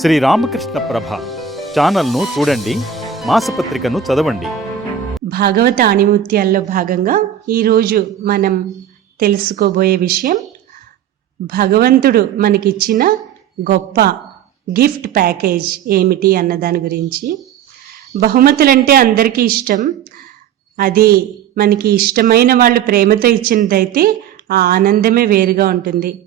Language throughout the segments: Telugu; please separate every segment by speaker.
Speaker 1: శ్రీ రామకృష్ణ ప్రభ ఛానల్ను చూడండి మాసపత్రికను చదవండి.
Speaker 2: భాగవత ఆణిముత్యాల్లో భాగంగా ఈరోజు మనం తెలుసుకోబోయే విషయం భగవంతుడు మనకిచ్చిన గొప్ప గిఫ్ట్ ప్యాకేజ్ ఏమిటి అన్న దాని గురించి. బహుమతులంటే అందరికీ ఇష్టం. అది మనకి ఇష్టమైన వాళ్ళు ప్రేమతో ఇచ్చినదైతే ఆ ఆనందమే వేరుగా ఉంటుంది.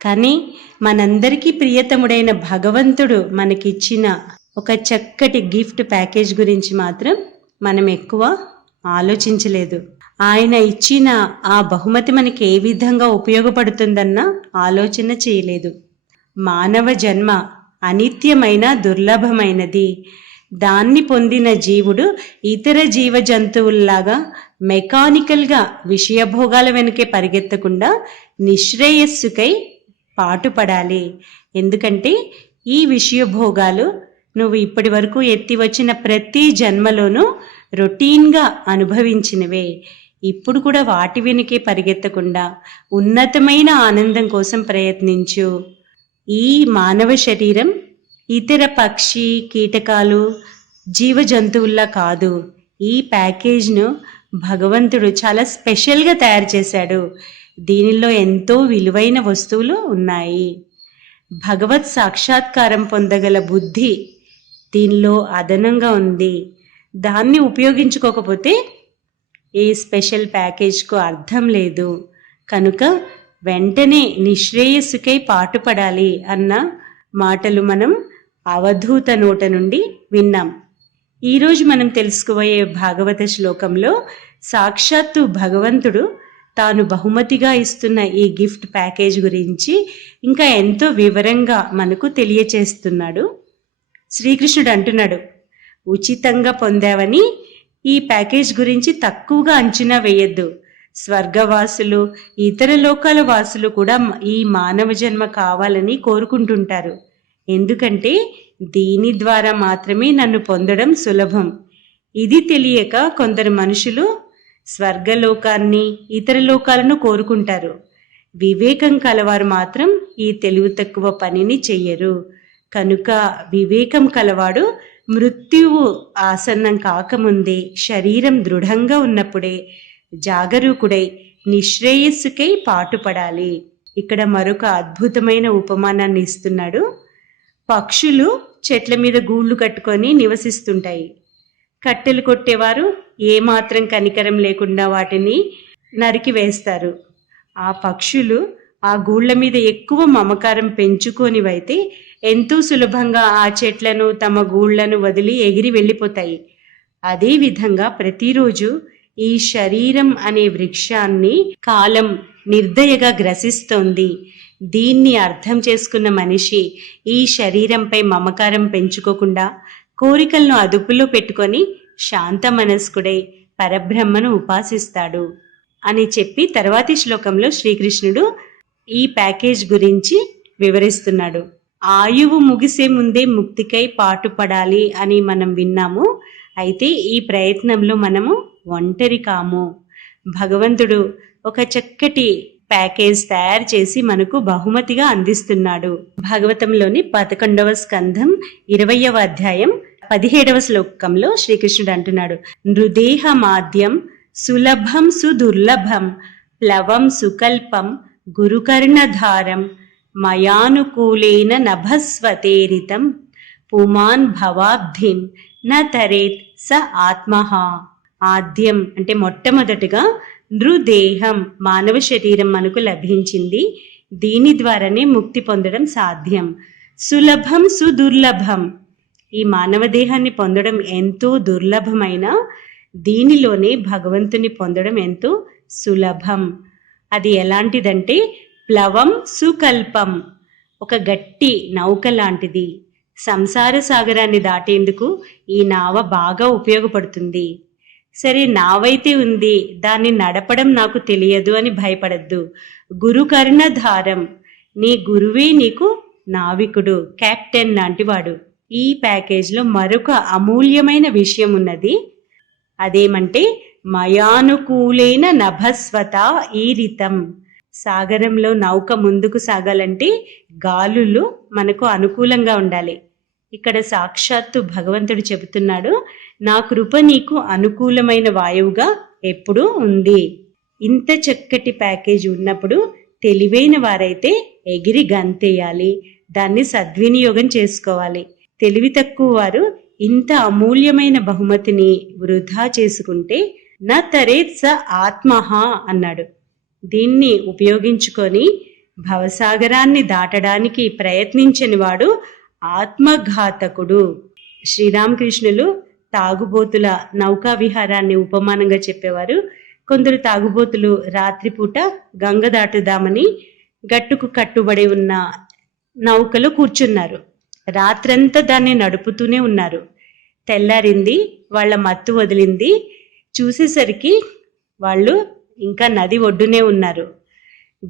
Speaker 2: కానీ మనందరికీ ప్రియతముడైన భగవంతుడు మనకిచ్చిన ఒక చక్కటి గిఫ్ట్ ప్యాకేజ్ గురించి మాత్రం మనం ఎక్కువ ఆలోచించలేదు. ఆయన ఇచ్చిన ఆ బహుమతి మనకి ఏ విధంగా ఉపయోగపడుతుందన్న ఆలోచన చేయలేదు. మానవ జన్మ అనిత్యమైన దుర్లభమైనది. దాన్ని పొందిన జీవుడు ఇతర జీవ జంతువుల్లాగా మెకానికల్గా విషయభోగాల వెనుకే పరిగెత్తకుండా నిశ్రేయస్సుకై పాటుపడాలి. ఎందుకంటే ఈ విషయభోగాలు నువ్వు ఇప్పటి వరకు ఎత్తి వచ్చిన ప్రతి జన్మలోనూ రొటీన్గా అనుభవించినవే. ఇప్పుడు కూడా వాటి వెనుకే పరిగెత్తకుండా ఉన్నతమైన ఆనందం కోసం ప్రయత్నించు. ఈ మానవ శరీరం ఇతర పక్షి కీటకాలు జీవ జంతువుల్లా కాదు. ఈ ప్యాకేజ్ను భగవంతుడు చాలా స్పెషల్గా తయారు చేశాడు. దీనిలో ఎంతో విలువైన వస్తువులు ఉన్నాయి. భగవత్ సాక్షాత్కారం పొందగల బుద్ధి దీనిలో అదనంగా ఉంది. దాన్ని ఉపయోగించుకోకపోతే ఏ స్పెషల్ ప్యాకేజ్కు అర్థం లేదు. కనుక వెంటనే నిశ్రేయస్సుకై పాటుపడాలి అన్న మాటలు మనం అవధూత నోట నుండి విన్నాం. ఈరోజు మనం తెలుసుకోబోయే భాగవత శ్లోకంలో సాక్షాత్తు భగవంతుడు తాను బహుమతిగా ఇస్తున్న ఈ గిఫ్ట్ ప్యాకేజ్ గురించి ఇంకా ఎంతో వివరంగా మనకు తెలియచేస్తున్నాడు. శ్రీకృష్ణుడు అంటున్నాడు ఉచితంగా పొందావని ఈ ప్యాకేజ్ గురించి తక్కువగా అంచనా వేయొద్దు. స్వర్గవాసులు ఇతర లోకాల వాసులు కూడా ఈ మానవ జన్మ కావాలని కోరుకుంటుంటారు. ఎందుకంటే దీని ద్వారా మాత్రమే నన్ను పొందడం సులభం. ఇది తెలియక కొందరు మనుషులు స్వర్గలోకాన్ని ఇతర లోకాలను కోరుకుంటారు. వివేకం కలవారు మాత్రం ఈ తెలివి తక్కువ పనిని చెయ్యరు. కనుక వివేకం కలవాడు మృత్యువు ఆసన్నం కాకముందే శరీరం దృఢంగా ఉన్నప్పుడే జాగరూకుడై నిశ్రేయస్సుకై పాటుపడాలి. ఇక్కడ మరొక అద్భుతమైన ఉపమానాన్ని ఇస్తున్నాడు. పక్షులు చెట్ల మీద గూళ్ళు కట్టుకొని నివసిస్తుంటాయి. కట్టెలు కొట్టేవారు. ఏమాత్రం కనికరం లేకుండా వాటిని నరికి వేస్తారు. ఆ పక్షులు ఆ గూళ్ళ మీద ఎక్కువ మమకారం పెంచుకోనివైతే ఎంతో సులభంగా ఆ చెట్లను తమ గూళ్ళను వదిలి ఎగిరి వెళ్ళిపోతాయి. అదేవిధంగా ప్రతిరోజు ఈ శరీరం అనే వృక్షాన్ని కాలం నిర్దయగా గ్రసిస్తోంది. దీన్ని అర్థం చేసుకున్న మనిషి ఈ శరీరంపై మమకారం పెంచుకోకుండా కోరికలను అదుపులో పెట్టుకొని శాంత మనస్కుడై పరబ్రహ్మను ఉపాసిస్తాడు అని చెప్పి తర్వాతి శ్లోకంలో శ్రీకృష్ణుడు ఈ ప్యాకేజ్ గురించి వివరిస్తున్నాడు. ఆయువు ముగిసే ముందే ముక్తికై పాటుపడాలి అని మనం విన్నాము. అయితే ఈ ప్రయత్నంలో మనము ఒంటరి కాము. భగవంతుడు ఒక చక్కటి ప్యాకేజ్ తయారు చేసి మనకు బహుమతిగా అందిస్తున్నాడు. భాగవతంలోని పదకొండవ స్కంధం ఇరవయవ అధ్యాయం పదిహేడవ శ్లోకంలో శ్రీకృష్ణుడు అంటున్నాడు. నృదేహ మాద్యం సులభం సుదుర్లభం ప్లవం సుకల్పం గురుకర్ణధారం మయానుకూలేన నభస్వతేరితం పుమాన్ భవాబ్ధిం న తరేత్ స ఆత్మహ. ఆద్యం అంటే మొట్టమొదటిగా నృదేహం మానవ శరీరం మనకు లభించింది. దీని ద్వారానే ముక్తి పొందడం సాధ్యం. సులభం సుదుర్లభం. ఈ మానవ దేహాన్ని పొందడం ఎంతో దుర్లభమైన దీనిలోనే భగవంతుని పొందడం ఎంతో సులభం. అది ఎలాంటిదంటే ప్లవం సుకల్పం. ఒక గట్టి నౌక లాంటిది. సంసార సాగరాన్ని దాటేందుకు ఈ నావ బాగా ఉపయోగపడుతుంది. సరే నావైతే ఉంది దాన్ని నడపడం నాకు తెలియదు అని భయపడద్దు. గురుకర్ణధారం నీ గురువే నీకు నావికుడు కెప్టెన్ లాంటివాడు. ఈ ప్యాకేజ్లో మరొక అమూల్యమైన విషయం ఉన్నది. అదేమంటే మయానుకూలైన నభస్వత ఈరితం సాగరంలో నౌక ముందుకు సాగాలంటే గాలులు మనకు అనుకూలంగా ఉండాలి. ఇక్కడ సాక్షాత్తు భగవంతుడు చెబుతున్నాడు నా కృప నీకు అనుకూలమైన వాయువుగా ఎప్పుడూ ఉంది. ఇంత చక్కటి ప్యాకేజ్ ఉన్నప్పుడు తెలివైన వారైతే ఎగిరి గంతేయాలి. దాన్ని సద్వినియోగం చేసుకోవాలి. తెలివి తక్కువ వారు ఇంత అమూల్యమైన బహుమతిని వృధా చేసుకుంటే నా తరేత్ స ఆత్మహ అన్నాడు. దీన్ని ఉపయోగించుకొని భవసాగరాన్ని దాటడానికి ప్రయత్నించని వాడు ఆత్మఘాతకుడు. శ్రీరామకృష్ణులు తాగుబోతుల నౌకా విహారాన్ని ఉపమానంగా చెప్పేవారు. కొందరు తాగుబోతులు రాత్రిపూట గంగ దాటుదామని గట్టుకు కట్టుబడి ఉన్న నౌకలో కూర్చున్నారు. రాత్రంతా దాన్ని నడుపుతూనే ఉన్నారు. తెల్లారింది వాళ్ళ మత్తు వదిలింది. చూసేసరికి వాళ్ళు ఇంకా నది ఒడ్డునే ఉన్నారు.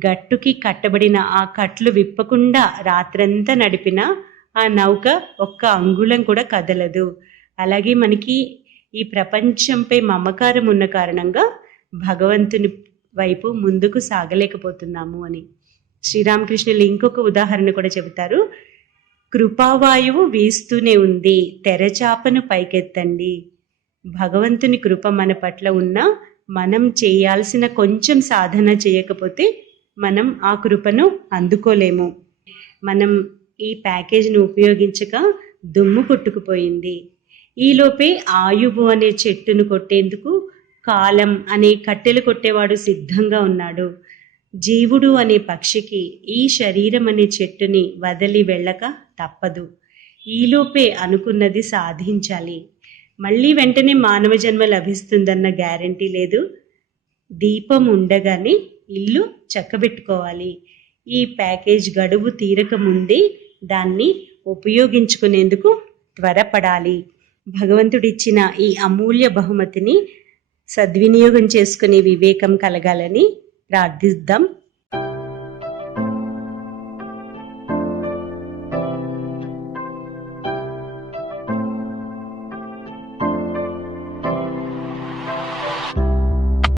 Speaker 2: గట్టుకి కట్టబడిన ఆ కట్లు విప్పకుండా రాత్రంతా నడిపిన ఆ నౌక ఒక్క అంగుళం కూడా కదలదు. అలాగే మనకి ఈ ప్రపంచంపై మమకారం ఉన్న కారణంగా భగవంతుని వైపు ముందుకు సాగలేకపోతున్నాము అని. శ్రీరామకృష్ణులు ఇంకొక ఉదాహరణ కూడా చెబుతారు. కృపావాయువు వీస్తూనే ఉంది తెరచాపను పైకెత్తండి. భగవంతుని కృప మన పట్ల ఉన్న మనం చేయాల్సిన కొంచెం సాధన చేయకపోతే మనం ఆ కృపను అందుకోలేము. మనం ఈ ప్యాకేజీని ఉపయోగించక దుమ్ము కొట్టుకుపోయింది. ఈలోపే ఆయుబు అనే చెట్టును కొట్టేందుకు కాలం అనే కట్టెలు కొట్టేవాడు సిద్ధంగా ఉన్నాడు. జీవుడు అనే పక్షికి ఈ శరీరం అనే చెట్టుని వదిలి వెళ్ళక తప్పదు. ఈలోపే అనుకున్నది సాధించాలి. మళ్ళీ వెంటనే మానవ జన్మ లభిస్తుందన్న గ్యారంటీ లేదు. దీపం ఉండగానే ఇల్లు చక్కబెట్టుకోవాలి. ఈ ప్యాకేజ్ గడువు తీరక ముందే దాన్ని ఉపయోగించుకునేందుకు త్వరపడాలి. భగవంతుడిచ్చిన ఈ అమూల్య బహుమతిని సద్వినియోగం చేసుకునే వివేకం కలగాలని ప్రార్థిద్దాం.